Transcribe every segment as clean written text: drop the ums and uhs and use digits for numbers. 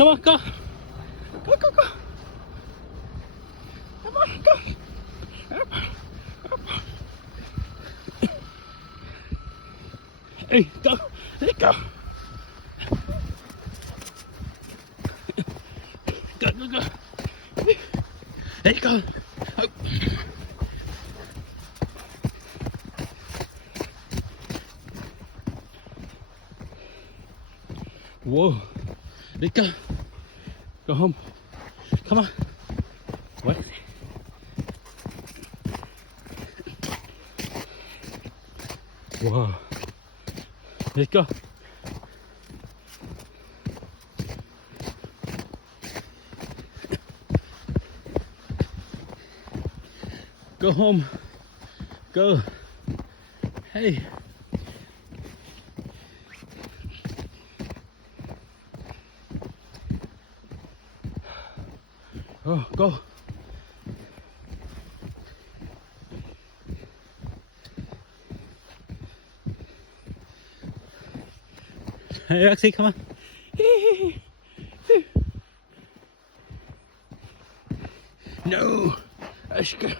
Come on, go. Go, go, go. Come on, go. Up, up. Hey, go. Let go. Go, go, go. There you go. Oh. Whoa. Let's go. Go home. Come on. What? Whoa. Let's go. Go home. Go. Hey. Oh, go. Hey, Roxy, come on. No. Let's go.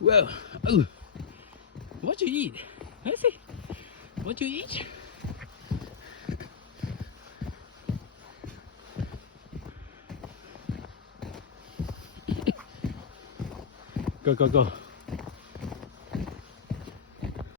Well, oh, what you eat? Let's see. What you eat? Go, go, go.